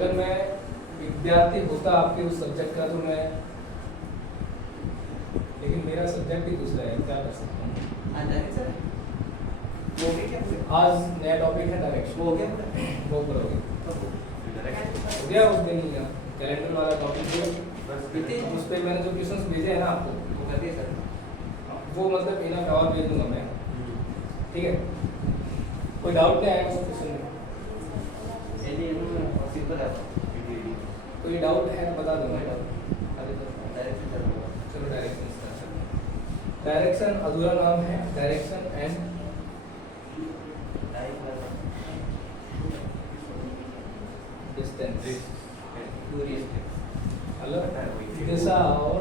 अगर मैं विद्यार्थी होता आपके उस सब्जेक्ट का तो मैं, लेकिन मेरा सब्जेक्ट ही दूसरा है, क्या कर सकता हूँ। आज नया टॉपिक है डायरेक्शन। वो करोगे हो गया उस दिन कैलेंडर वाला टॉपिक जो उस पर मैंने जो क्वेश्चंस भेजे हैं ना आपको वो कर दिए सर। वो मतलब इनफ और भेज दूंगा मैं, ठीक है। कोई डाउट नहीं आएगा उस क्वेश्चन में? कोई डाउट है तो बता दूंगा। चलो डायरेक्शन स्टार्ट करते हैं। डायरेक्शन अधूरा नाम है, डायरेक्शन एंड डिस्टेंस, दिशा और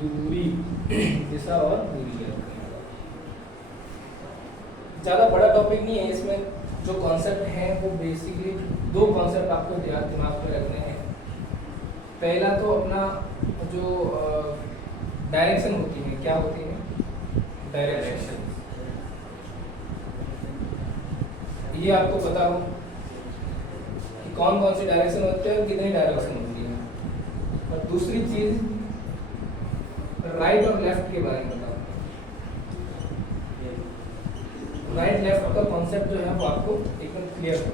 दूरी, दिशा और दूरी है। ज़्यादा बड़ा टॉपिक नहीं है, इसमें जो कॉन्सेप्ट हैं वो बेसिकली दो कॉन्सेप्ट आपको दिमाग में रखने हैं। पहला तो अपना जो डायरेक्शन होती है, क्या होती है डायरेक्शन, ये आपको बता दूं कि कौन कौन सी डायरेक्शन होती है और कितनी डायरेक्शन होती है। और दूसरी चीज राइट और लेफ्ट के बारे में बताऊं। राइट लेफ्ट का कॉन्सेप्ट जो है वो आपको एकदम क्लियर है।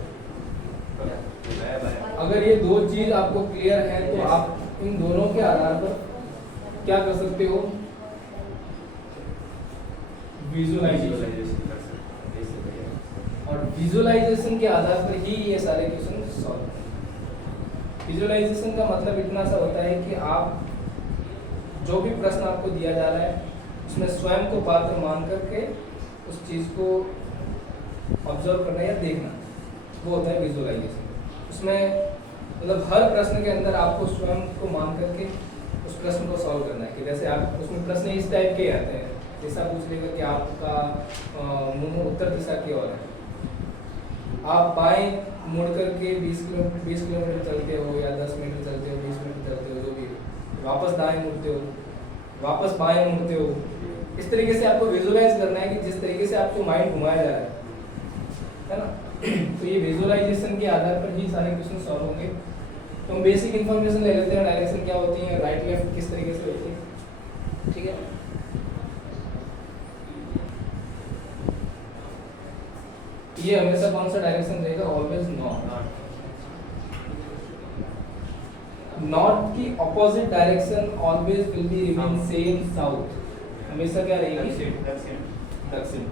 अगर ये दो चीज आपको क्लियर है तो आप इन दोनों के आधार पर क्या कर सकते हो, विजुअलाइजेशन। और विजुअलाइजेशन के आधार पर ही ये सारे क्वेश्चन सॉल्व होंगे। विजुअलाइजेशन का मतलब इतना सा होता है कि आप जो भी प्रश्न आपको दिया जा रहा है उसमें स्वयं को पात्र मान करके उस चीज़ को ऑब्जर्व करना या देखना, वो होता है विजुअलाइजेशन। उसमें मतलब हर प्रश्न के अंदर आपको स्वयं को मान करके उस प्रश्न को सॉल्व करना है। कि जैसे आप उसमें प्रश्न इस टाइप के आते हैं, जैसा पूछ लेगा कि आपका मुंह उत्तर दिशा की ओर है, आप बाएं मुड़ करके 20 किलोमीटर चलते हो या 10 मीटर चलते हो, 20 मीटर चलते हो, जो भी, वापस दाएं मुड़ते हो, वापस बाएं मुड़ते हो। इस तरीके से आपको विजुअलाइज करना है कि जिस तरीके से आपको माइंड घुमाया जा रहा है ना। तो ये विजुअलाइजेशन के आधार पर ही सारे क्वेश्चन सॉल्व होंगे। तो हम बेसिक इन्फॉर्मेशन ले लेते हैं, डायरेक्शन क्या होती है, राइट लेफ्ट किस तरीके से होती है, ठीक है। ये हमेशा कौन सा डायरेक्शन रहेगा, ऑलवेज नॉर्थ। नॉर्थ की opposite direction always will be remain same south. हमेशा क्या रहेगी, दक्षिण।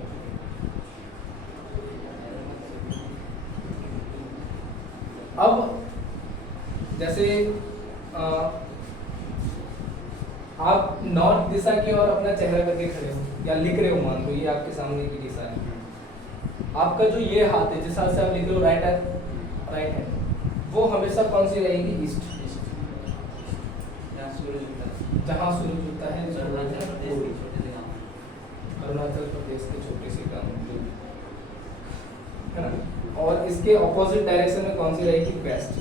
अब जैसे आप नॉर्थ दिशा की ओर अपना चेहरा करके खड़े हो या लिख रहे हो, मान लो ये आपके सामने की दिशा है। आपका जो ये हाथ है, जिस हाथ से आप लिख रहे हो राइट हैंड, वो हमेशा कौन सी रहेगी, ईस्ट। जहाँ सूरज उगता है, अरुणाचल प्रदेश के छोटे से गांव है ना। और इसके ऑपोजिट डायरेक्शन में कौन सी रहेगी, वेस्ट,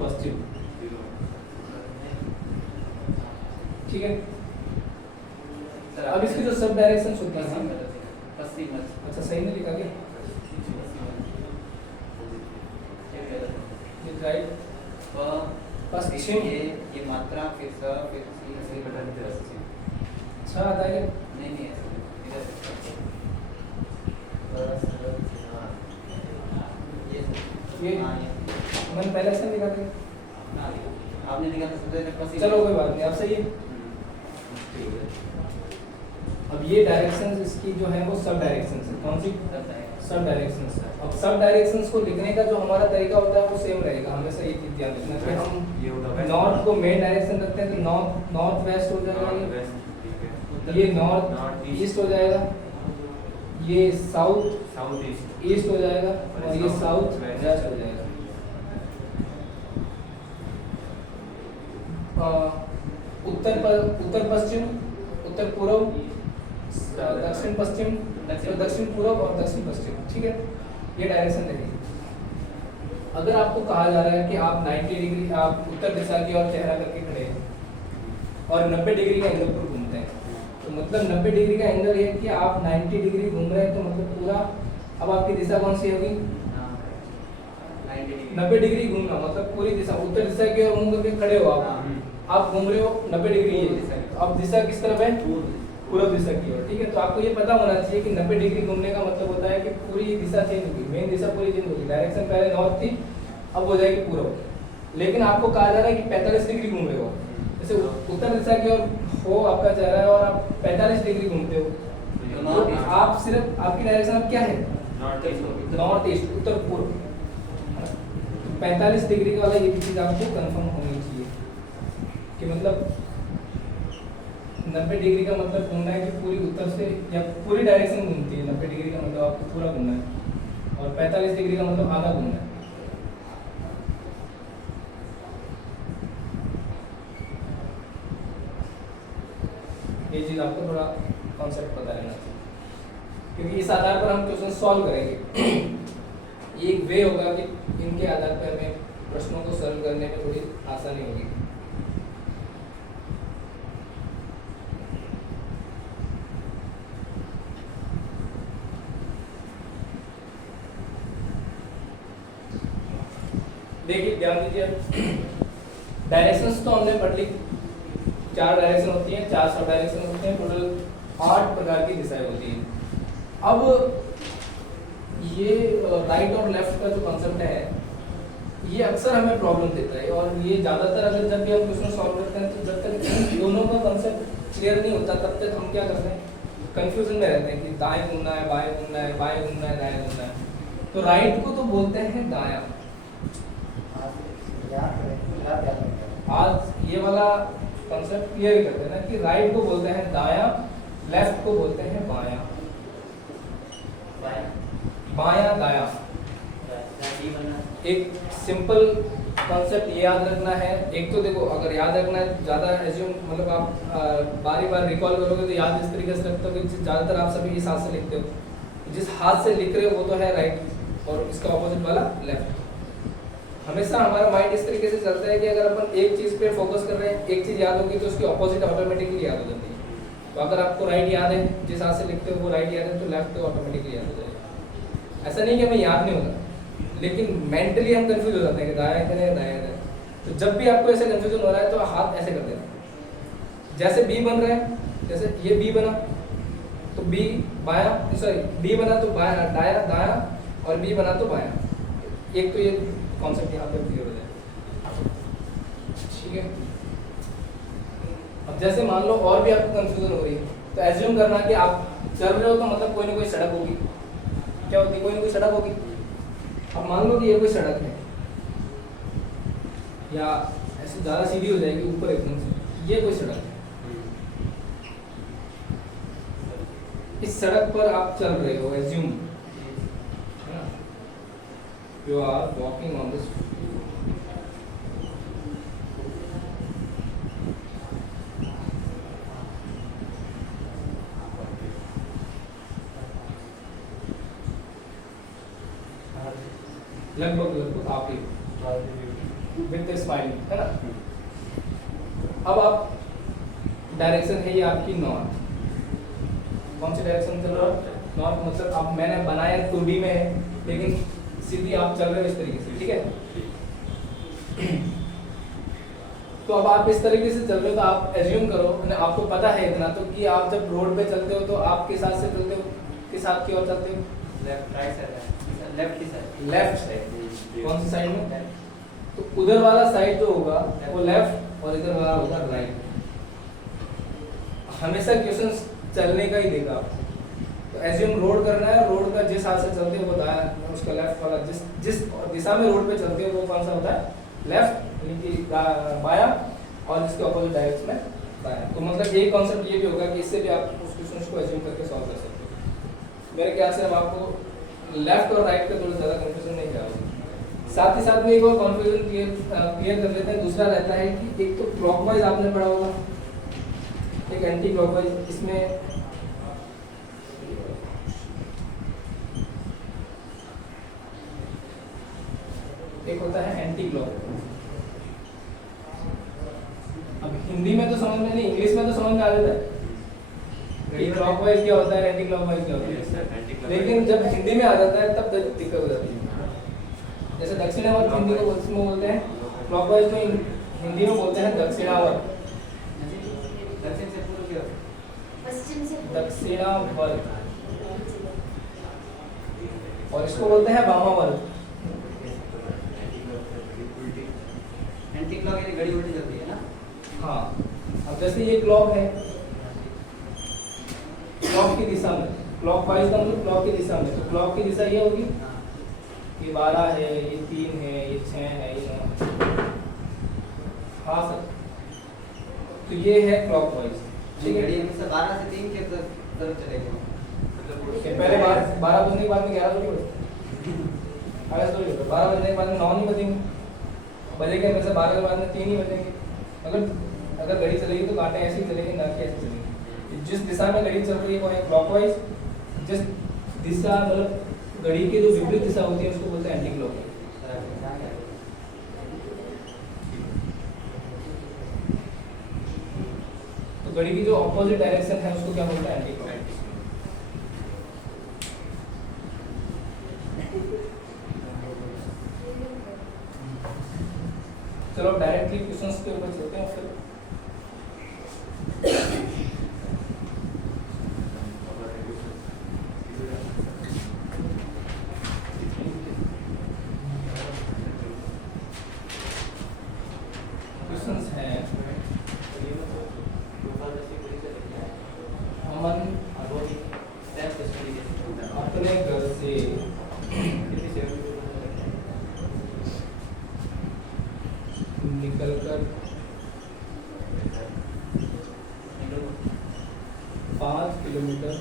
पश्चिम, ठीक है। अब इसकी जो सब डायरेक्शन होती है, पश्चिम। अच्छा सही नहीं लिखा क्या, राइट पश्चिम, ये मात्रा फिर स फिर सी बटन पश्चिम। अच्छा आता है नहीं ये मैंने पहले से लिखा था, आपने लिखा था पश्चिम। चलो कोई बात नहीं, आप सही है। अब ये डायरेक्शंस इसकी जो है वो सब डायरेक्शंस है। कौन सी, सब डायरेक्शंस है। अब सब डायरेक्शंस को लिखने का जो हमारा तरीका होता है वो सेम रहेगा। हमेशा ये चीज ध्यान रखना कि हम नॉर्थ को मेन डायरेक्शन रखते हैं तो नॉर्थ वेस्ट हो जाएगा, ये नॉर्थ ईस्ट हो जाएगा, ये साउथ ईस्ट हो जाएगा और ये साउथ वेस्ट हो जाएगा। उत्तर पश्चिम, उत्तर पूर्व, दक्षिण पश्चिम, दक्षिण पूर्व और दक्षिण पश्चिम, ठीक है। ये डायरेक्शन रहेगी। अगर आपको कहा जा रहा है कि आप 90 डिग्री आप उत्तर दिशा की ओर चेहरा करके खड़े हैं और 90 डिग्री के एंगल पर घूमते हैं, तो मतलब 90 डिग्री का एंगल ये है कि आप 90 डिग्री घूम रहे हैं, तो मतलब पूरा अब आपकी दिशा कौन सी होगी? 90 डिग्री घूमना मतलब पूरी दिशा, उत्तर दिशा की ओर मुंह करके खड़े हो आप घूम रहे हो 90 डिग्री ये दिशा की, तो अब दिशा किस तरफ है? पूर्व दिशा की ओर। ठीक है, तो आपको ये पता होना चाहिए कि 90 डिग्री घूमने का मतलब होता है कि पूरी दिशा चेंज होगी, मेन दिशा पूरी चेंज होगी। डायरेक्शन पहले नॉर्थ थी, अब हो जाएगी पूर्व। लेकिन आपको कहा जा रहा है कि 45 डिग्री घूम रहे हो, जैसे उत्तर दिशा की ओर हो आपका चेहरा है और आप 45 डिग्री घूमते हो, तो आप सिर्फ आपकी डायरेक्शन अब क्या है? नॉर्थ ईस्ट, उत्तर पूर्व। 45 डिग्री वाला ये भी चीज आपको कंफर्म होनी चाहिए कि मतलब 90 डिग्री का मतलब घूमना है कि पूरी उत्तर से या पूरी डायरेक्शन घूमती है। 90 डिग्री का मतलब आपको पूरा घूमना है, और 45 डिग्री का मतलब आधा घूमना है। ये चीज आपको थोड़ा कॉन्सेप्ट पता रहना चाहिए, क्योंकि इस आधार पर हम क्वेश्चन सॉल्व करेंगे। ये एक वे होगा कि इनके आधार पर हमें प्रश्नों को सॉल्व करने में थोड़ी आसानी होगी। देखिए ध्यान दीजिए, डायरेक्शंस तो हमने पढ़ ली, 4 डायरेक्शन होती हैं, 4 सब डायरेक्शन होते हैं, टोटल 8 प्रकार की दिशाएं होती हैं। अब ये राइट और लेफ्ट का जो कॉन्सेप्ट है, ये अक्सर हमें प्रॉब्लम देता है, और ये ज़्यादातर अगर जब भी हम क्वेश्चन सॉल्व करते हैं तो जब तक इन दोनों का कॉन्सेप्ट क्लियर नहीं होता तब तक हम क्या करते हैं, कंफ्यूजन में रहते हैं कि दाएं घूमना है, बाएं घूमना है, बाएं घूमना है, दाएं घूमना है। तो राइट को तो बोलते हैं दायां। आज ये वाला कॉन्सेप्ट क्लियर करते हैं ना कि राइट को बोलते हैं दायां, लेफ्ट को बोलते हैं बायां। बायां दायां एक सिंपल कॉन्सेप्ट ये याद रखना है। एक तो देखो, अगर याद रखना है ज़्यादा एज्यूम मतलब आप बारी बार रिकॉल करोगे तो याद इस तरीके से रखते हो कि ज़्यादातर आप सभी इस हाथ से लिखते हो, जिस हाथ से लिख रहे हो वो तो है राइट और इसका ऑपोजिट वाला लेफ्ट। हमेशा हमारा माइंड इस तरीके से चलता है कि अगर अपन एक चीज़ पे फोकस कर रहे हैं, एक चीज़ याद होगी तो उसकी ऑपोजिट ऑटोमेटिकली याद हो जाती है। तो अगर आपको राइट याद है, जिस हाथ से लिखते हो वो राइट याद है, तो लेफ्ट तो ऑटोमेटिकली याद हो जाएगा। ऐसा नहीं कि हमें याद नहीं होता, लेकिन मेंटली हम कंफ्यूज हो जाते हैं कि दायां करें या दायां करें। तो जब भी आपको ऐसे कंफ्यूजन हो रहा है तो हाथ ऐसे कर देना। जैसे बी बन रहा है, जैसे ये बी बना तो बी बायां, सॉरी बी बना तो बायां दायां दायां, और बी बना तो बायां। एक तो ये कॉन्सेप्ट यहाँ पे क्लियर हो जाए, ठीक है। अब जैसे मान लो और भी आपको कंफ्यूजन हो रही है तो एज्यूम करना कि आप चल रहे हो तो मतलब कोई ना कोई सड़क होगी। क्या होती है? कोई ना कोई सड़क होगी। अब मान लो कि ये कोई सड़क है, या ऐसे ज़्यादा सीधी हो जाएगी ऊपर एकदम से, ये कोई सड़क है। इस सड़क पर आप चल रहे हो, एज्यूम है ना, you are walking on this. लगभग आप ही विद दिस फाइल है ना। अब आप डायरेक्शन है ये आपकी नॉर्थ। कौन सी डायरेक्शन चल रहा है? नॉर्थ। मतलब आप मैंने बनाया 2D में है, लेकिन सीधी आप चल रहे हो इस तरीके से, ठीक है। तो अब आप इस तरीके से चल रहे हो तो आप एज्यूम करो, आपको पता है इतना तो कि आप जब रोड पे चलते हो तो आप किस हाथ से चलते हो, किस हाथ की ओर चलते हो? लेफ्ट राइट साइड, लेफ्ट की साइड, लेफ्ट साइड। कौन सी साइड में? तो उधर वाला साइड जो होगा वो लेफ्ट और इधर वाला होगा राइट। हमेशा क्वेश्चन चलने का ही देगा आपको। तो एज्यूम रोड करना है, रोड का जिस हाथ से चलते हो वो दायां, उसका लेफ्ट वाला जिस दिशा में रोड पे चलते हो वो कौन सा होता है? लेफ्ट, यानी कि बायां, और इसके अपोजिट डायरेक्शन में दायां। तो मतलब एक कॉन्सेप्ट ये भी होगा कि इससे भी आप उस क्वेश्चन को एज्यूम करके सॉल्व कर सकते हो। मेरे ख्याल से अब आपको लेफ्ट और राइट का थोड़ा ज़्यादा कंफ्यूजन नहीं होगा। साथ ही साथ में एक और कॉन्फ्यूजन क्लियर कर लेते हैं। दूसरा रहता है कि एक तो क्लॉकवाइज आपने पढ़ा होगा, एक एंटी क्लॉकवाइज। इसमें एक होता है एंटी क्लॉकवाइज। अब हिंदी में तो समझ में नहीं, इंग्लिश में तो समझ में आ जाता है। घड़ी क्लॉकवाइज क्या होता है, एंटी क्लॉकवाइज क्या होता है, लेकिन जब हिंदी में आ जाता है तब दिक्कत हो जाती है। जैसे दक्षिणावर्त हिंदी को उसमें बोलते हैं, क्लॉकवाइज में हिंदी में बोलते हैं दक्षिणावर्त। दक्षिण से पूर्व की ओर। पश्चिम से दक्षिणावर्त, और इसको बोलते हैं वामावर्त। एंटी क्लॉक यानी घड़ी उल्टी चलती है ना। हाँ, अब जैसे ये क्लॉक है, क्लॉक की दिशा में, क्लॉकवाइज का मतलब क्लॉक की दिशा में, तो क्लॉक की दिशा ये होगी, ये 12 है, ये 3 है, ये 6 है, ये 9। हाँ सर, तो ये है क्लॉकवाइज। ठीक है, घड़ी हमेशा 12 से 3 के तरफ चलेगी। पहले 12 बजने के बाद में 11 बजे, 12 बजने के बाद में 9 नहीं बजेंगे, बजेंगे हमेशा 12 के बाद में 3 ही बजेंगे। अगर घड़ी चलेगी तो कांटे ऐसे ही चलेंगे, ना कि ऐसे चलेंगे। जिस दिशा में घड़ी चल रही है वो है क्लॉकवाइज, जिस दिशा मतलब घड़ी की जो विपरीत दिशा होती है उसको बोलते हैं एंटी क्लॉकवाइज। तो घड़ी की जो ऑपोजिट डायरेक्शन है उसको क्या बोलते हैं, एंटी क्लॉकवाइज। चलो डायरेक्टली क्वेश्चंस के ऊपर चलते हैं फिर। क्वेश्चंस हैं, अमन अपने घर से निकलकर 5 किलोमीटर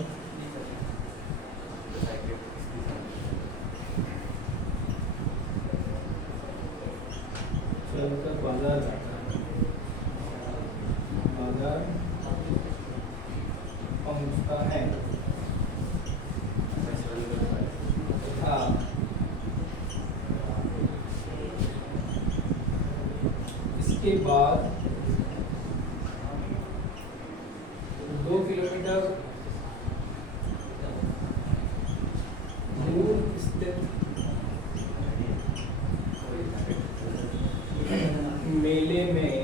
चलकर बाजार जाता है, बाजार पहुंचता है। हाँ, इसके बाद 2 किलोमीटर दूर स्थित मेले में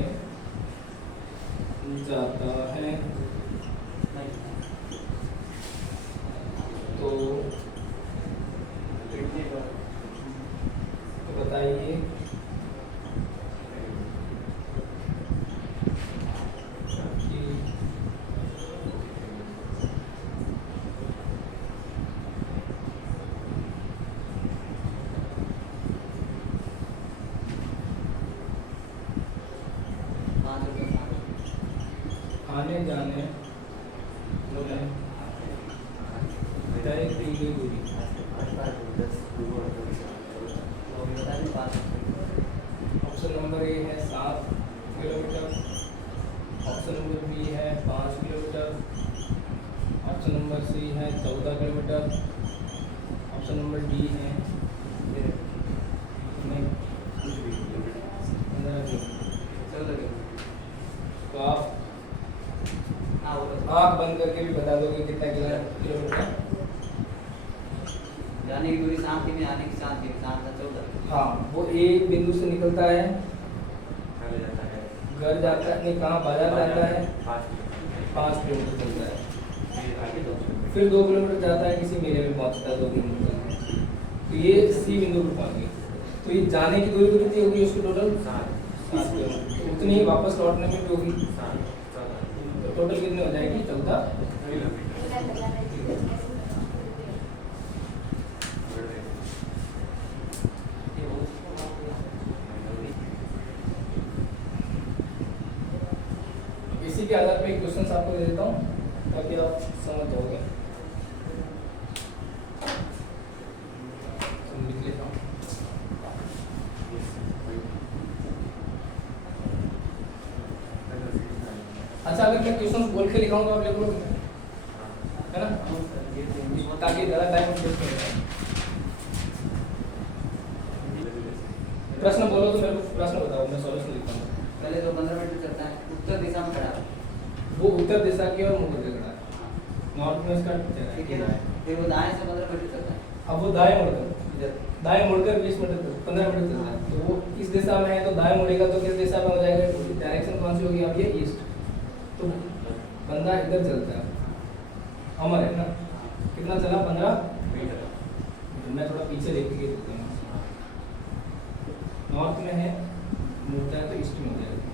जाता है। तो बताइए आने जाने में तय की गई दूरी। ऑप्शन नंबर ए है 7 किलोमीटर, ऑप्शन नंबर बी है 5 किलोमीटर, ऑप्शन नंबर सी है 14 किलोमीटर, ऑप्शन नंबर डी है 15 किलोमीटर। तो आप आँख बंद करके भी बता दोगे कितना किलोमीटर। जाने की दूरी 7 की, आने की 7 की, 7 का 14। हाँ, वो एक बिंदु से निकलता है, घर जाता है, नहीं कहाँ, बाजार जाता है, 5 किलोमीटर चलता है, फिर 2 किलोमीटर जाता है, किसी मेले में पहुँचता है 2 किलोमीटर। तो ये सी बिंदु पर पहुँच गई। तो ये जाने की दूरी कितनी होगी उसकी टोटल 7 किलोमीटर, तो उतनी ही वापस लौटने में भी होगी। तो टोटल कितनी हो जाएगी 14 इसी के आधार पे क्वेश्चन आपको दे देता हूँ ताकि आप समझ जाओगे। लिख लेता हूँ। अच्छा, अगर मैं क्वेश्चन बोल के लिखाऊंगा आप लिख लोगे, है ना, ताकि ज़्यादा टाइम वेस्ट नहीं हो। प्रश्न बोलो तो मेरे को प्रश्न बताओ, मैं सॉल्यूशन लिखता हूँ। पहले तो 15 मिनट चलता है, उत्तर दिशा में खड़ा है। वो उत्तर दिशा की ओर मुंह करके खड़ा है। नॉर्थ में इसका चला ठीक है, फिर वो दाएं से 15 मीटर चलता है। अब वो दाएं मुड़कर इधर दाएं मुड़कर 20 मीटर 15 मीटर चलता है, तो वो इस दिशा में है तो दाएं मुड़ेगा तो किस दिशा में हो जाएगा, डायरेक्शन कौन सी होगी, अब ये ईस्ट, तो बंदा इधर चलता है, अमर है ना, कितना चला 15 मीटर। मैं थोड़ा पीछे देख के देता हूँ, नॉर्थ में है मुड़ता है तो ईस्ट में हो जाएगा।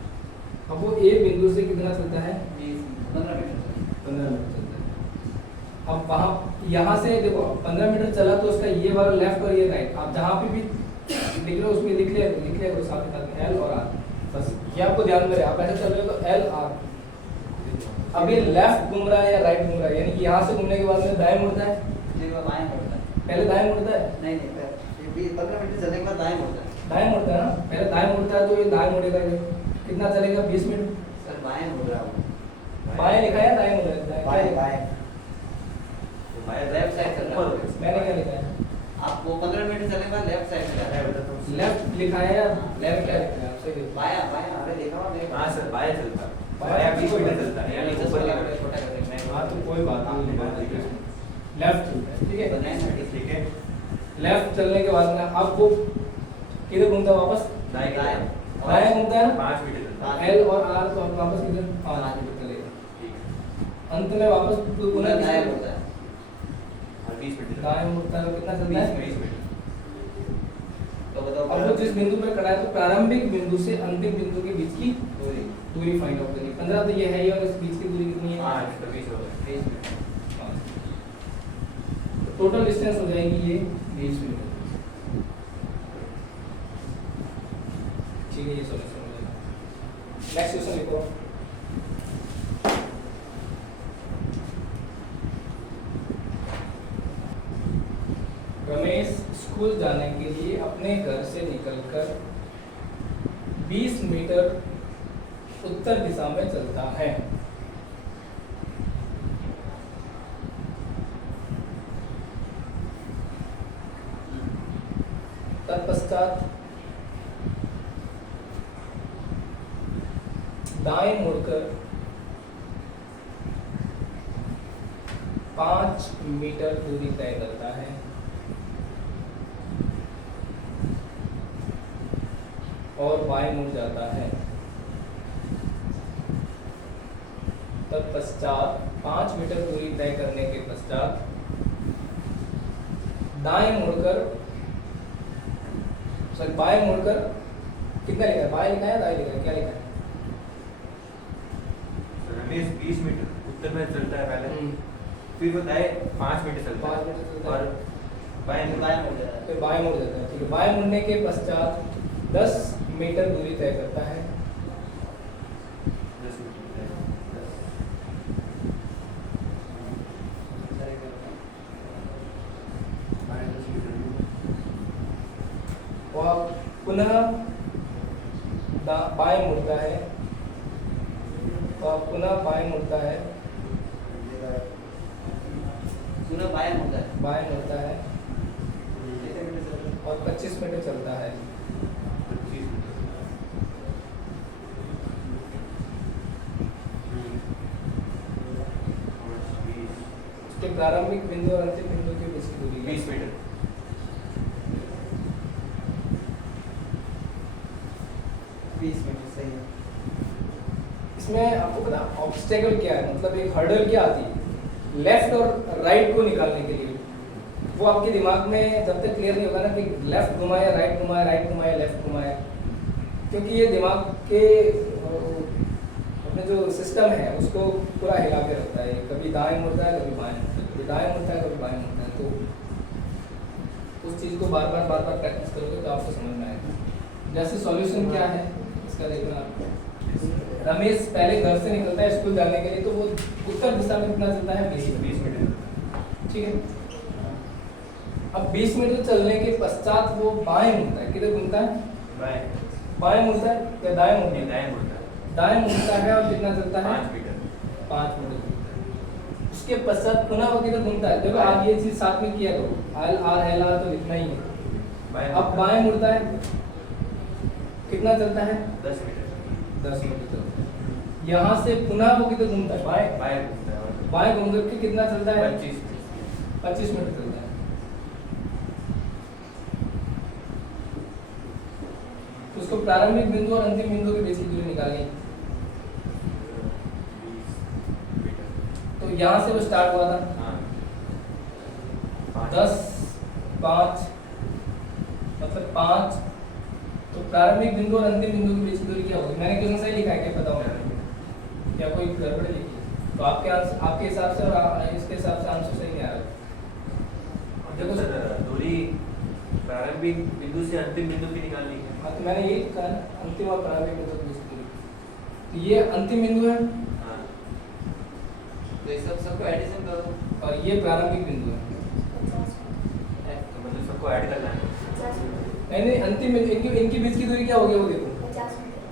अब वो ए बिंदु से कितना चलता है, 15 मीटर। 15 मीटर चलता है। अब वहाँ यहाँ से देखो 15 मीटर चला तो उसका ये वाला लेफ्ट और ये राइट, आप जहाँ पे भी लिख रहे हो उसमें लिख लिया करो साथ के साथ एल और आर, बस ये आपको ध्यान में रहे। आप ऐसे चल रहे हो तो एल आर, अब ये लेफ्ट घूम रहा है या राइट घूम रहा है, यानी कि यहाँ से घूमने के बाद में दाएं मुड़ता है, नहीं वो बाएं मुड़ता है। पहले दाएं मुड़ता है, नहीं नहीं, पहले 15 मीटर चलने के बाद दाएं मुड़ता है। दाएं मुड़ता है ना, पहले दाएं मुड़ता है तो ये दाएं मुड़ेगा, ये कितना चलेगा 20 मिनट। सर बाएं मुड़ रहा हूँ। बाएं लिखा है दाएं मुड़ रहा है, बाएं बाएं बाएं लेफ्ट साइड चल रहा है। मैंने क्या लिखा है, आप वो 15 मीटर चलने के बाद लेफ्ट साइड चला रहा है। लेफ्ट लिखा है या लेफ्ट क्या लिखा है, आप सही देखो। बायां बायां अरे देखा हुआ मेरे। हाँ सर, बाया चलता है। बायां बाया 20 मीटर चलता है, यानी नीचे ऊपर वाला की तरफ। छोटा कर देंगे। हाँ तो कोई बात नहीं, लेफ्ट ठीक है, ठीक है, लेफ्ट चलने के बाद में अब वो किधर घूमता है वापस, दाएं की दाएं। तरफ। दाएं घूमता है ना, 5 मीटर चलता है। एल और आर तो अब वापस किधर 5 मिनट चलेगा, ठीक है, अंत में वापस पूरा दाएं मुड़ता है। और 20 मीटर दाएं मुड़ता है, कितना चलता है 20 मीटर। तो बताओ अब वो जिस बिंदु पर खड़ा है तो प्रारंभिक बिंदु से अंतिम बिंदु के बीच की दूरी दूरी फाइंड आउट करनी, 15 तो ये है ही, और इस बीच की दूरी कितनी है, 5 तो 20 हो गए। 20 मीटर। टोटल डिस्टेंस हो जाएगी ये 20 मीटर। ठीक है, ये सॉल्यूशन हो जाएगा। नेक्स्ट क्वेश्चन लिखो। रमेश स्कूल जाने के लिए अपने घर से निकलकर 20 मीटर उत्तर दिशा में चलता है। तत्पश्चात दाएं मुड़कर 5 मीटर दूरी तय करता है। और बाएं मुड़ जाता है। तत्पश्चात 5 मीटर दूरी तय करने के पश्चात दाएं मुड़कर बाएं मुड़कर कितना लिखा है, बाएं लिखा है दाएं लिखा है, क्या लिखा है? रमेश 20 मीटर उत्तर में चलता है पहले, फिर वो दाएं 5 मीटर चलता 5 है मीटर चलता है, और बाएं बाएं मुड़ जाता है। फिर बाएं मुड़ जाता है। ठीक है, बाएं मुड़ने के पश्चात 10 मीटर दूरी तय करता है। 10 मीटर। बाएं 10 मीटर। वह पुनः बाएं मुड़ता है। वह पुनः बाएं मुड़ता है। सुनो बाएं मुड़ता है। बाएं मुड़ता है कितने मीटर चलता है? और 25 मीटर चलता है। 25 मीटर। उसके प्रारंभिक बिंदु और अंतिम बिंदु के बीच की दूरी 20 मीटर। 20 मीटर सही है। इसमें आपको पता ऑब्स्टेकल क्या है, मतलब एक हर्डल क्या आती है लेफ्ट और राइट को निकालने के लिए। वो आपके दिमाग में जब तक क्लियर नहीं होगा ना कि लेफ्ट घुमाया राइट घुमाया, राइट घुमाया लेफ्ट घुमाया, क्योंकि ये दिमाग के अपने जो सिस्टम है उसको पूरा हिला के रखता है। कभी दाएं मुड़ता है, कभी बाएं मुड़ता है, कभी दाएं मुड़ता है, कभी बाएं मुड़ता है। तो उस चीज़ को बार बार प्रैक्टिस करोगे तो आपको समझ में आएगा। जैसे सॉल्यूशन क्या है इसका देखना आप। रमेश पहले घर से निकलता है स्कूल जाने के लिए, तो वो उत्तर दिशा में कितना चलता है 20 मीटर। ठीक है। अब 20 मीटर चलने के पश्चात वो बाएं मुड़ता है। किधर घूमता है? बाएं। बाएं मुड़ता है या दाएं मुड़ता है? दाएं मुड़ता है। दाएं मुड़ता है और कितना चलता है 5 मीटर। 5 मीटर चलता है। उसके पश्चात पुनः वो किधर घूमता है? देखो आप ये चीज साथ में किया करो, एल आर एल आर तो लिखना ही है। अब बाएं मुड़ता है, कितना चलता है 10 मीटर। 10 मीटर चलता है। यहाँ से पुनः वो किधर घूमता है? बाएं। बाएं घूमता है और बाएं घूम करके कितना चलता है? 25 मीटर चलता है। तो उसको प्रारंभिक बिंदु और अंतिम बिंदु के बीच की दूरी निकालनी है। 20 मीटर। तो यहाँ से वो स्टार्ट हुआ था हाँ 10, 5 मतलब 5। तो प्रारंभिक बिंदु और अंतिम बिंदु के बीच की दूरी क्या होगी? मैंने क्वेश्चन सही लिखा है क्या बताऊँ या कोई गड़बड़ लिखी है? तो आपके हिसाब से और इसके हिसाब से आंसर सही नहीं आ रहा। देखो सर, दूरी प्रारंभिक बिंदु से अंतिम बिंदु की निकालनी है। हाँ तो मैंने यही कहा ना, अंतिम और प्रारंभिक बिंदु के बीच की दूरी। तो ये अंतिम बिंदु है हाँ तो ये सबको एडिशन करो। और ये प्रारंभिक बिंदु है। तो मतलब सबको ऐड करना है। नहीं अंतिम बिंदु, इनके बीच की दूरी क्या होगी वो देखो। 50 मीटर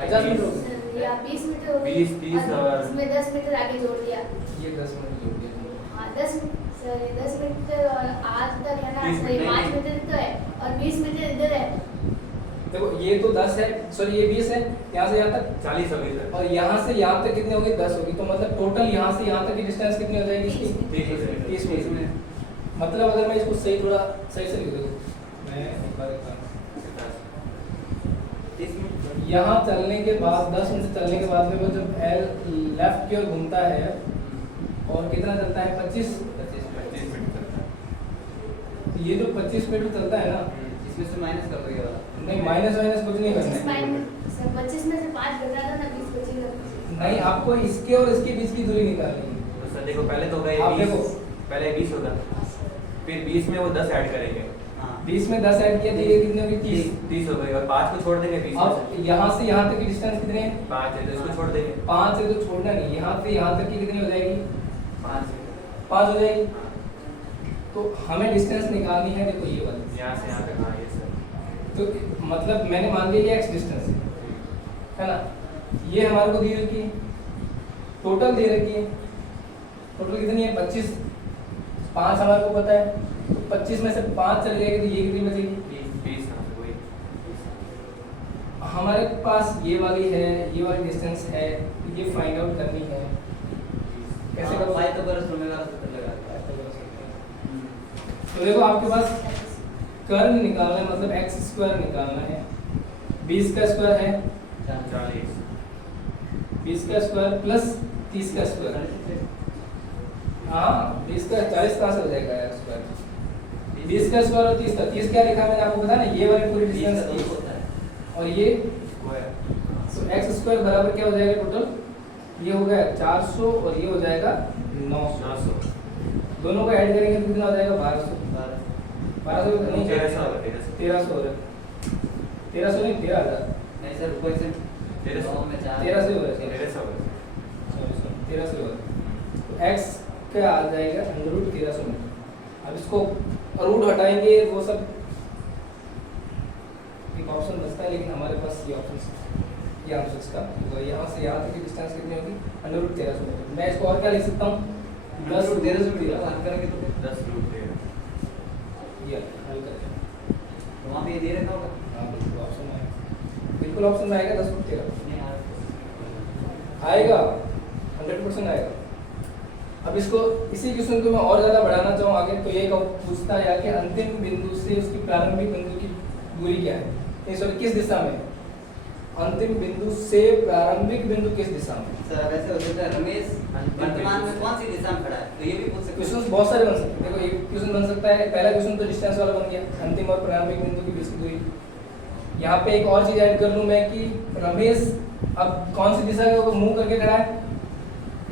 50 मीटर होगी। या 20 मीटर हो गई। 20, 30 और इसमें 10 मीटर आगे जोड़ दिया। ये 10 मीटर जोड़ दिया। हाँ 10 मीटर और आज तक है ना 30 सॉरी मीटर 5 मीटर तो है और 20 मीटर इधर है। देखो ये तो 10 है, सॉरी ये 20 है, यहाँ से यहाँ तक 40 हो गई सर। और यहाँ से यहाँ तक कितनी होगी? 10 होगी। तो मतलब टोटल यहाँ से यहाँ तक की डिस्टेंस कितनी हो जाएगी इसकी? 30 मीटर। मतलब अगर मैं इसको सही थोड़ा सही से लिख दूँ, मैं एक बार देखता हूँ। 30 मीटर। यहाँ चलने के बाद 10 मिनट चलने के बाद में वो जब एल लेफ्ट की ओर घूमता है और कितना चलता है? 25 मीटर चलता है। तो ये जो 25 मीटर चलता है ना, इसमें से माइनस कर दो ये वाला। नहीं माइनस वाइनस कुछ नहीं 25 करना है। में से 5 घटा दो ना 20 बचेगा। नहीं आपको इसके और इसके बीच की दूरी निकालनी है। तो सर देखो पहले तो गए आप 20, देखो। पहले 20 होगा, फिर 20 में वो 10 ऐड करेंगे, हाँ 20 में 10 ऐड किया तो ये कितनी होगी? 30। 30 हो गई और 5 को छोड़ देंगे 20 में अब यहाँ से यहाँ तक की डिस्टेंस कितनी है? 5 है तो इसको छोड़ देंगे 5 है तो छोड़ना नहीं, यहाँ से यहाँ तक की कितनी हो जाएगी? 5 5 हो जाएगी। हाँ, तो हमें डिस्टेंस निकालनी है, देखो ये वाली। यहाँ से यहाँ तक। हाँ ये सर तो मतलब मैंने मान लिया x डिस्टेंस है ना, ये हमारे को दी रखी है, टोटल दे रखी है। टोटल कितनी है? 25। 5 हमारे को पता है, तो 25 में से 5 चल जाएगी तो ये कितनी बचेगी? 20 हाँ तो वही। हमारे पास ये वाली है, ये वाली डिस्टेंस है, तो ये फाइंड आउट करनी है। कैसे करो? फाइव तो बरस ओमेगा 70 लगा। तो देखो आपके पास कर्ल निकालना है, मतलब एक्स स्क्वायर निकालना है। 20 का स्क्वायर है 40 20 का स्क्वायर प्लस 30 का स्क्वायर। हाँ 20 का 40 कहाँ से हो जाएगा यार स्क्वायर? 20 का स्क्वायर और 30 का, 30 क्या लिखा मैंने आपको बताया ना, ये वाली पूरी डिस्टेंस 30 होता है। और ये स्क्वायर तो एक्स स्क्वायर बराबर क्या हो जाएगा टोटल? ये हो गया 400 और ये हो जाएगा 900। 900 दोनों को ऐड करेंगे तो कितना हो जाएगा? 1200। 1200 नहीं 1300 1300 हो रहा है। 1300 नहीं 13,000। नहीं सर ऊपर से 1300 में 4 1300 हो रहा है। 1300 1300 हो रहा है। तो x क्या आ जाएगा? Under 1300 metre. अब इसको रूट हटाएंगे वो सब एक ऑप्शन बचता है, लेकिन हमारे पास ये ऑप्शन ये आंसर का तो यहाँ से यहाँ तक की डिस्टेंस कितनी होगी? Under 1300 metre. मैं इसको और क्या लिख सकता हूँ? 10 1300 मीटर हल करेंगे तो 10 रूट 13 ये हल करके वहाँ पे ये दे रखा होगा। हाँ बिल्कुल ऑप्शन आएगा, बिल्कुल ऑप्शन में आएगा 10 रूट 13 नहीं आ रहा। आएगा, 100% आएगा। अब इसको इसी क्वेश्चन को मैं और ज़्यादा बढ़ाना चाहूँ आगे, तो ये पूछता है कि अंतिम बिंदु से उसकी प्रारंभिक बिंदु की दूरी क्या है? नहीं सॉरी, किस दिशा में? अंतिम बिंदु से प्रारंभिक बिंदु किस दिशा में? सर वैसे हो सकता है रमेश वर्तमान में कौन सी दिशा में खड़ा है, तो ये भी पूछ सकते क्वेश्चन हैं। बहुत सारे बन सकते हैं। देखो एक क्वेश्चन बन सकता है, पहला क्वेश्चन तो डिस्टेंस वाला बन गया, अंतिम और प्रारंभिक बिंदु के बीच की दूरी। यहाँ पे एक और चीज ऐड कर लूँ मैं कि रमेश अब कौन सी दिशा के मुंह करके खड़ा है?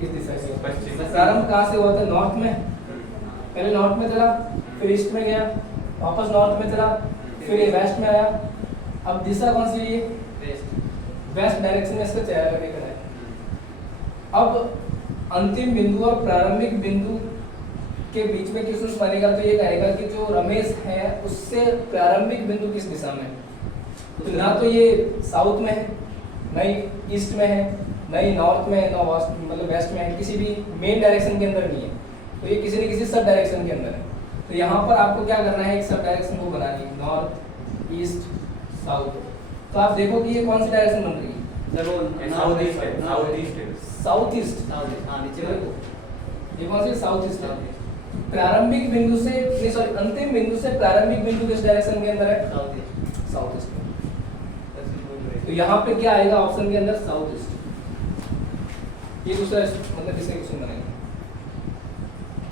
इस दिशा से। पश्चिम। प्रारंभ कहाँ से हुआ था? नॉर्थ में। पहले नॉर्थ में चला, फिर ईस्ट में गया, वापस नॉर्थ में चला, फिर ये वेस्ट में आया। अब दिशा कौन सी हुई है? बेस्ट वेस्ट डायरेक्शन में इसका चेहरा करके खड़ा है। अब अंतिम बिंदु और प्रारंभिक बिंदु के बीच में क्वेश्चन बनेगा तो ये कहेगा कि जो रमेश है उससे प्रारंभिक बिंदु किस दिशा में है? तो ना तो ये साउथ में है, ना ही ईस्ट में है, ना ही नॉर्थ में है, ना मतलब वेस्ट में है, किसी भी मेन डायरेक्शन के अंदर नहीं है। तो ये किसी न किसी सब डायरेक्शन के अंदर है। तो यहाँ पर आपको क्या करना है? एक सब डायरेक्शन को बनानी है, नॉर्थ ईस्ट साउथ। तो आप देखो कि ये कौन सी डायरेक्शन बन रही है? सर वो साउथ ईस्ट है, साउथ ईस्ट है। South east. साउथ ईस्ट हाँ नीचे वाले को। तो हाँ नीचे वाले को। ये कौन सी साउथ ईस्ट है? प्रारंभिक बिंदु से नहीं सॉरी अंतिम बिंदु से प्रारंभिक बिंदु किस डायरेक्शन के अंदर है? साउथ ईस्ट में। तो यहाँ पे क्या आएगा ऑप्शन के अंदर? South east. ये दूसरा मतलब किसका क्वेश्चन बनेगा?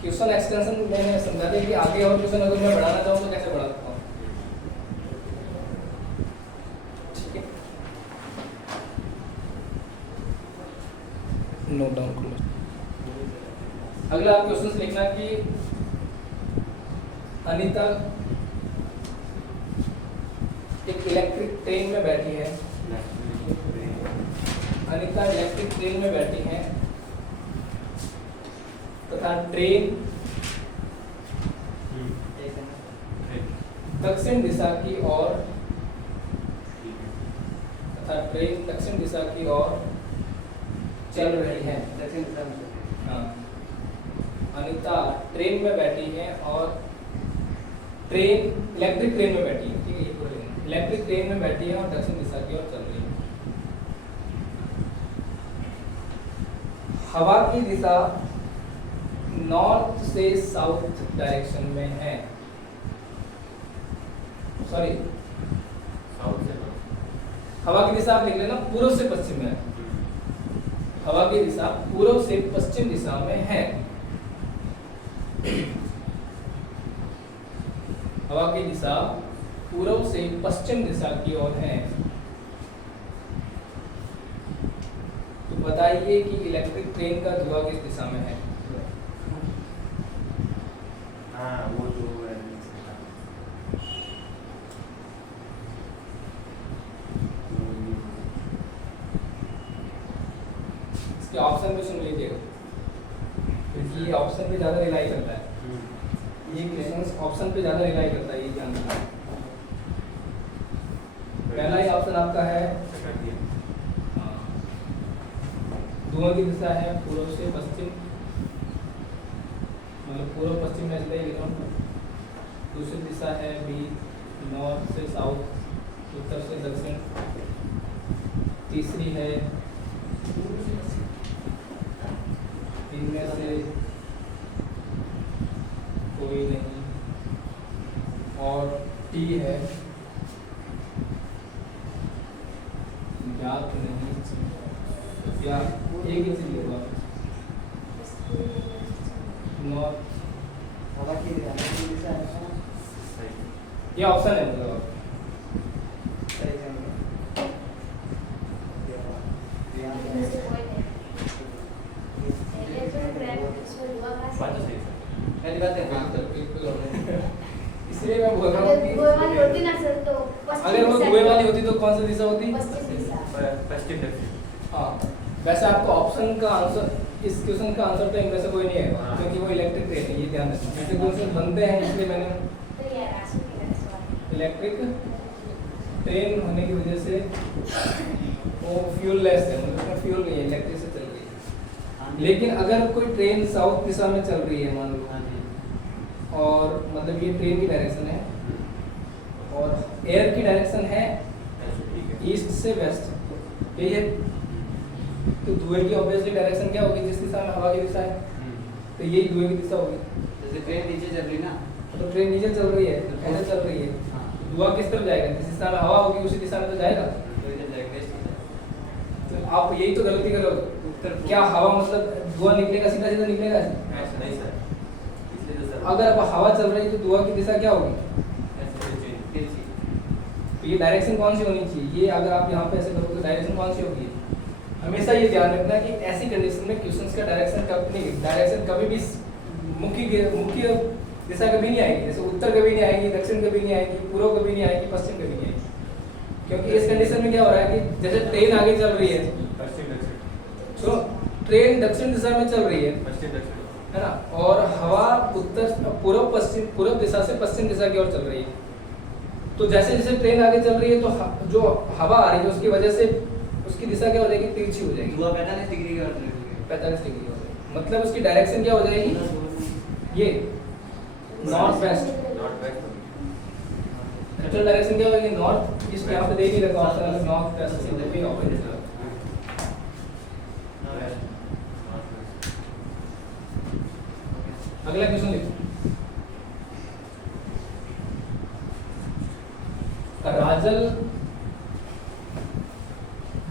क्वेश्चन एक्सटेंशन मैंने समझा दिया कि आगे और क्वेश्चन अगर मैं बढ़ाना चाहूँ तो कैसे बढ़ा सकता हूँ। ठीक है, नोट डाउन कर लो। अगला आप क्वेश्चन लिखना कि अनीता एक इलेक्ट्रिक ट्रेन में बैठी है। अनीता इलेक्ट्रिक ट्रेन में बैठी है तथा ट्रेन दक्षिण दिशा की ओर चल रही है। हाँ, अनीता ट्रेन में बैठी है और ट्रेन इलेक्ट्रिक ट्रेन में बैठी है। ठीक है, ये पूरा लिखना। इलेक्ट्रिक ट्रेन में बैठी है और दक्षिण दिशा की ओर चल रही है। हवा की दिशा नॉर्थ से साउथ डायरेक्शन में है। सॉरी, हवा की दिशा आप लिख लेना पूर्व से पश्चिम में है। हवा की दिशा पूर्व से पश्चिम दिशा में है। हवा की दिशा पूर्व से पश्चिम दिशा की ओर है। तो बताइए कि इलेक्ट्रिक ट्रेन का धुआं किस दिशा में है? हाँ, वो जो है इसके ऑप्शन भी सुन लीजिएगा, क्योंकि ये ऑप्शन पे ज़्यादा रिलाई करता है। ये क्वेश्चन ऑप्शन पे ज़्यादा रिलाई करता है, ये ध्यान रखना। पहला ही ऑप्शन आपका है धुआं की दिशा है पूर्व से पश्चिम, मतलब पूर्व पश्चिम में इसलिए लिख रहा हूँ। दूसरी दिशा है बी नॉर्थ से साउथ, उत्तर से दक्षिण। तीसरी है इनमें से कोई नहीं, और टी है ज्ञात नहीं। या एक ही चीज होगा नॉर्थ, ये ऑप्शन है मतलब इनमें से कोई नहीं। इलेक्ट्रिक ट्रेन इसमें धुआं कहाँ से बात तो सही है। पहली बात है हाँ। इसलिए मैं बोल रहा हूँ अगर धुएं वाली होती ना सर तो अगर वो धुएं वाली होती तो कौन सी दिशा होती? पश्चिम दिशा। पश्चिम दक्षिण। हाँ, वैसे आपको ऑप्शन का आंसर, इस क्वेश्चन का आंसर तो इनमें से कोई नहीं है, हाँ। क्योंकि वो इलेक्ट्रिक ट्रेन है, ये ध्यान रखना। ऐसे क्वेश्चन बनते हैं इसलिए मैंने तो ये राशि की है सवाल। इलेक्ट्रिक ट्रेन होने की वजह से वो फ्यूल लेस है, मतलब उसमें फ्यूल नहीं है, इलेक्ट्रिक से चल रही है। लेकिन अगर कोई ट्रेन साउथ दिशा में चल रही है मान लो, और मतलब ये ट्रेन की डायरेक्शन है और एयर की डायरेक्शन है ईस्ट से वेस्ट, यही है। तो धुएं की ऑब्वियसली डायरेक्शन क्या होगी? जिस दिशा में हवा की दिशा है, तो यही धुएं की दिशा होगी। जैसे ट्रेन नीचे चल रही ना, तो ट्रेन नीचे चल रही है, ऐसे चल रही है, हाँ, धुआं किस तरफ जाएगा? जिस दिशा में हवा होगी उसी दिशा में तो जाएगा। तो इधर जाएगा वेस्ट की तरफ। तो आप यही तो गलती करोगे। उत्तर क्या हवा मतलब धुआं निकलेगा सीधा सीधा निकलेगा? ऐसा नहीं सर, इसलिए तो सर अगर अब हवा चल रही है तो धुआं की दिशा क्या होगी? ऐसे तिरछी। तो ये डायरेक्शन कौन सी होनी चाहिए? ये अगर आप यहाँ पे ऐसे करोगे तो डायरेक्शन कौन सी होगी? हमेशा ये ध्यान रखना कि ऐसी कंडीशन में क्वेश्चंस का डायरेक्शन कभी भी मुख्य दिशा कभी नहीं आएगी। जैसे उत्तर कभी नहीं आएगी, दक्षिण कभी नहीं आएगी, पूर्व कभी नहीं आएगी, पश्चिम कभी नहीं आएगी। क्योंकि इस कंडीशन में क्या हो रहा है कि जैसे ट्रेन आगे चल रही है, पश्चिम दक्षिण। तो ट्रेन दक्षिण दिशा में चल रही है, पश्चिम दक्षिण है ना, और हवा पूर्व दिशा से पश्चिम दिशा की ओर चल रही है। तो जैसे जैसे ट्रेन आगे चल रही है तो जो हवा आ रही है उसकी वजह से उसकी दिशा क्या हो जाएगी? तिरछी हो जाएगी, धुआं 45 डिग्री की ओर चलेगी। 45 डिग्री हो जाएगी। मतलब उसकी डायरेक्शन क्या हो जाएगी? ये north west. North west. Natural direction क्या होगी? North east. यहाँ पे दे नहीं रखा ऑप्शन, नॉर्थ वेस्ट से भी ऑपोजिट है। अगला क्वेश्चन लिखो। राजल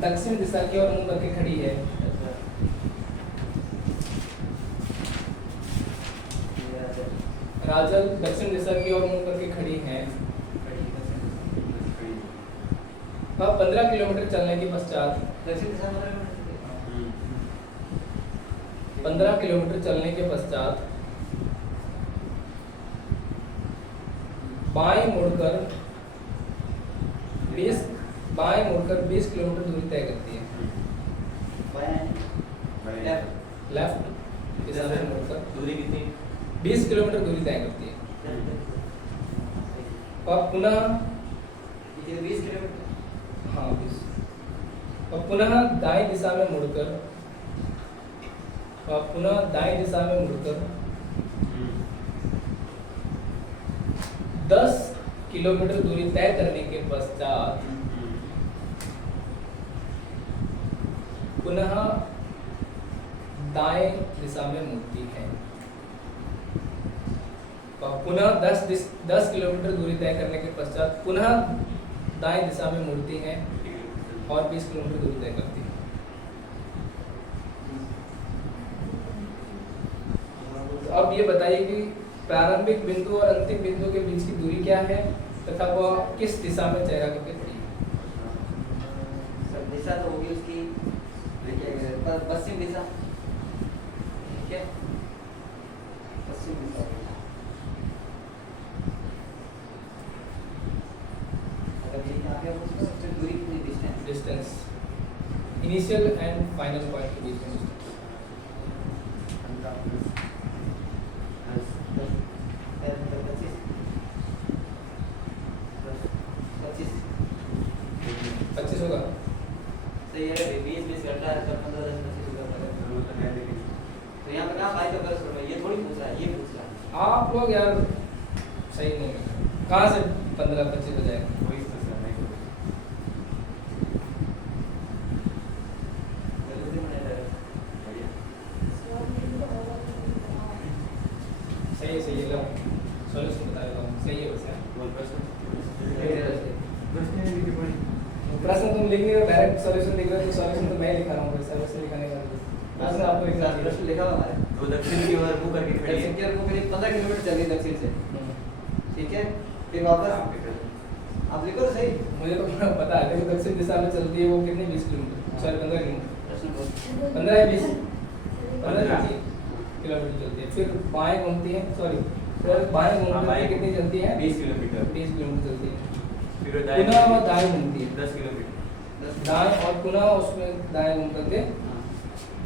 दक्षिण दिशा की ओर मुंह करके खड़ी है। राजल दक्षिण दिशा की ओर मुंह करके खड़ी है। वह 15 किलोमीटर चलने के पश्चात दक्षिण दिशा में 15 किलोमीटर चलने के पश्चात बाएं मुड़कर 20 किलोमीटर दूरी तय करती है। लेफ्ट दिशा में मुड़कर दूरी कितनी? 20 किलोमीटर दूरी तय करती है। और पुनः 20 किलोमीटर। हाँ 20 और पुनः दाएं दिशा में मुड़कर 10 किलोमीटर दूरी तय करने के पश्चात पुनः दाएं दिशा में मुड़ती है। और पुनः 10 किलोमीटर दूरी तय करने के पश्चात पुनः दाएं दिशा में मुड़ती है और 20 किलोमीटर दूरी तय करती है। तो अब ये बताइए कि प्रारंभिक बिंदु और अंतिम बिंदु के बीच की दूरी क्या है तथा वह किस दिशा में चेहरा करके खड़ी है। सर दिशा तो होगी उसकी पश्चिम दिशा। ठीक है, पश्चिम दिशा। अगर ये आ गया उसका फिर दूरी कितनी distance initial and final point के बीच में distance। 25 होगा। सही है, 20 घंटा है तो 15-10-25 होगा। तो यहाँ पे कहाँ फायदा कर सकते? ये थोड़ी पूछ रहा है, ये पूछ रहा है। आप लोग यार सही नहीं है। कहाँ से 15-25 हो जाएगा? वही तो सर नहीं सही है लो सॉल्यूशन बता देता हूँ। सही है वैसे। प्रश्न तुम लिख नहीं रहे, डायरेक्ट सॉल्यूशन लिख रहे हो। तो सॉल्यूशन तो मैं लिखा रहा हूँ वैसे लिखाने का प्रश्न आपको एक प्रश्न लिखा हुआ हमारे तो दक्षिण की ओर मुंह करके खड़ी है। दक्षिण की ओर मुंह करीब 15 किलोमीटर चल रही है दक्षिण से। ठीक है, फिर वापस आप लिखो तो सही। मुझे तो पता है देखो दक्षिण दिशा में चलती है वो कितने 20 किलोमीटर सॉरी 15 किलोमीटर प्रश्न बोल 15 या 20 15 किलोमीटर चलती है। फिर बाएं घूमती है सॉरी फिर बाएं घूमती है कितनी चलती है 20 किलोमीटर। 20 किलोमीटर चलती है। फिर पुनः वह दाएं घूमती है 10 किलोमीटर। दाएं और पुनः उसमें दाएं घूम करके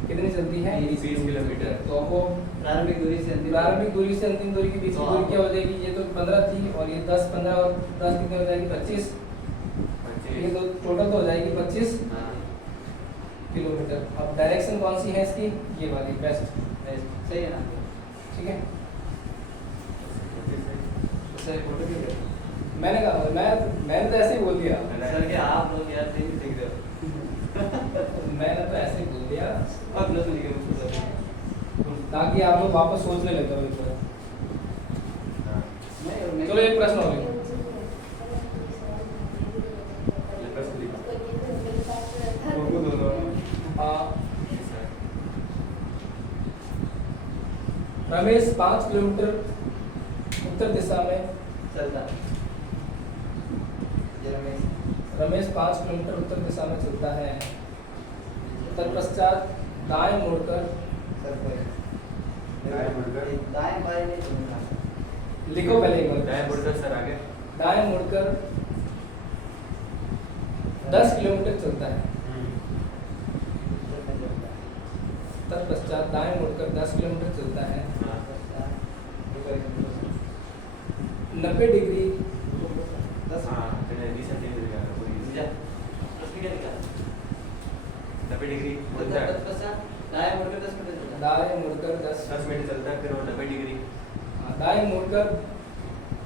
कितनी चलती है 20 किलोमीटर। तो वो प्रारंभिक दूरी से अंतिम प्रारंभिक दूरी से अंतिम दूरी के बीच की दूरी क्या हो जाएगी? ये तो 15 थी और ये 10 15 और 10 कितनी हो जाएगी 25। ये तो टोटल तो हो जाएगी 25 किलोमीटर। अब डायरेक्शन कौन सी है इसकी? ये वाली बेस्ट सही है ना? ठीक है। सर फोटो क्यों ले? मैंने कहा मैंने तो ऐसे ही बोल दिया। सर क्या आप लोग यार सही नहीं देख रहे हो? मैंने तो ऐसे ही बोल दिया अब प्रश्न लिखे मुझको ताकि आप लोग वापस सोचने लगे हो एक बार। नहीं चलो एक प्रश्न और लिखो। रमेश 5 किलोमीटर उत्तर दिशा में चलता रमेश 5 किलोमीटर उत्तर दिशा में चलता है। तत्पश्चात दाएं मुड़कर दाएं बाएं नहीं चलना। लिखो पहले एक बार। दाएं मुड़कर सर आगे दाएं मुड़कर 10 किलोमीटर चलता है। तत्पश्चात दाएं मुड़कर 10 किलोमीटर चलता है। 90 डिग्री 10 90 डिग्री दाएं मुड़कर 10 मिनट चलता है। दाएं मुड़कर 10 मिनट चलता है। फिर वो 90 डिग्री दाएं मुड़कर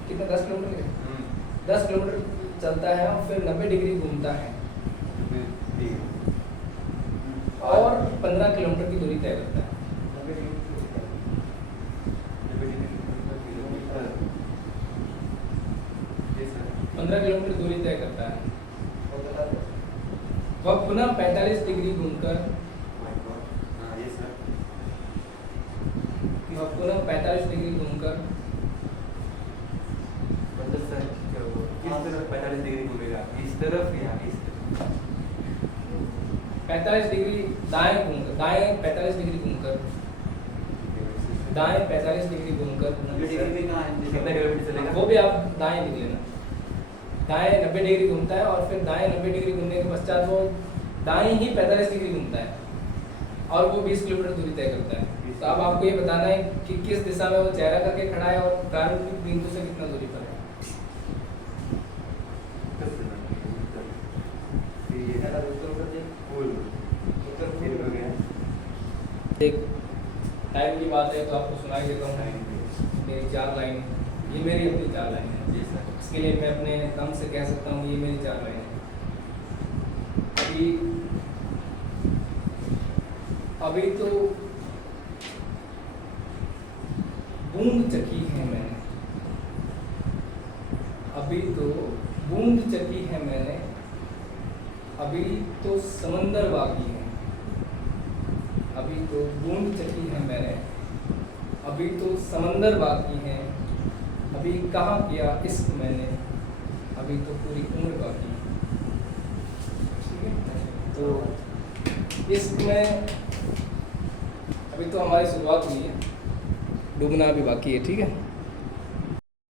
कितना 10 किलोमीटर 10 किलोमीटर चलता है और फिर 90 डिग्री घूमता है और 15 किलोमीटर की दूरी तय करता है। 90 किलोमीटर दूरी तय करता है। और बता दो। वह पुनः 45 डिग्री घूमकर हाँ ये सर वह पुनः 45 डिग्री घूमकर मतलब सर किस तरफ 45 डिग्री घूमेगा, इस तरफ या इस तरफ? 45 डिग्री दाएं 45 डिग्री घूमकर दाएं 45 डिग्री घूमकर 90 डिग्री में कहाँ है? कितना किलोमीटर चलेगा? वो भी आप दाएं लिख लेना। दाएं 90 डिग्री घूमता है और फिर दाएं 90 डिग्री घूमने के पश्चात वो दाएं ही 45 डिग्री घूमता है और वो 20 किलोमीटर दूरी तय करता है। तो अब आपको ये बताना है कि किस दिशा में वो चेहरा करके खड़ा है और प्रारंभिक बिंदु से कितना दूरी पर है। ज़्यादा उत्तर उत्तर दे। उत्तर फिर हो गया। एक टाइम की बात है तो आपको सुनाई देता हूँ मेरी 4 लाइन। ये मेरी अपनी 4 लाइन है। जी सर। इसके लिए मैं अपने दम से कह सकता हूँ कि ये मेरी 4 लाइन है। अभी तो बूंद चकी है मैंने, अभी तो बूंद चकी है मैंने, अभी तो समंदर बाकी है, अभी तो बूंद चकी है मैंने, अभी तो समंदर बाकी है, अभी कहाँ किया इश्क मैंने, अभी तो पूरी उम्र बाकी है। ठीक है, तो इश्क में अभी तो हमारी शुरुआत हुई है, डूबना अभी बाकी है। ठीक है।